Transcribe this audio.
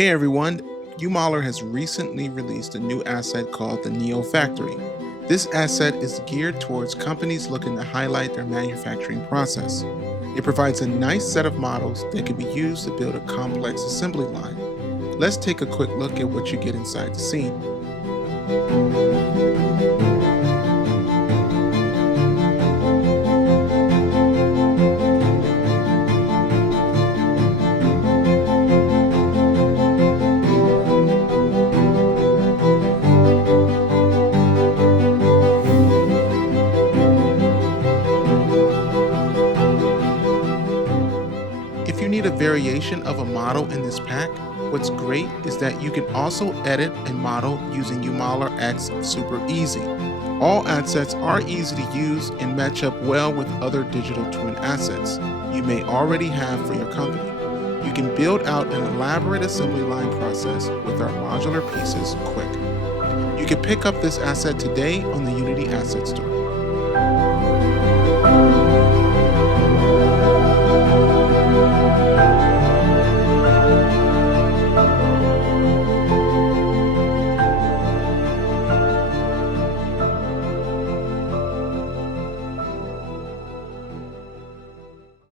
Hey everyone, UModeler has recently released a new asset called the Neofactory. This asset is geared towards companies looking to highlight their manufacturing process. It provides a nice set of models that can be used to build a complex assembly line. Let's take a quick look at what you get inside the scene. If you need a variation of a model in this pack, what's great is that you can also edit a model using UModeler X super easy. All assets are easy to use and match up well with other digital twin assets you may already have for your company. You can build out an elaborate assembly line process with our modular pieces quick. You can pick up this asset today on the Unity Asset Store.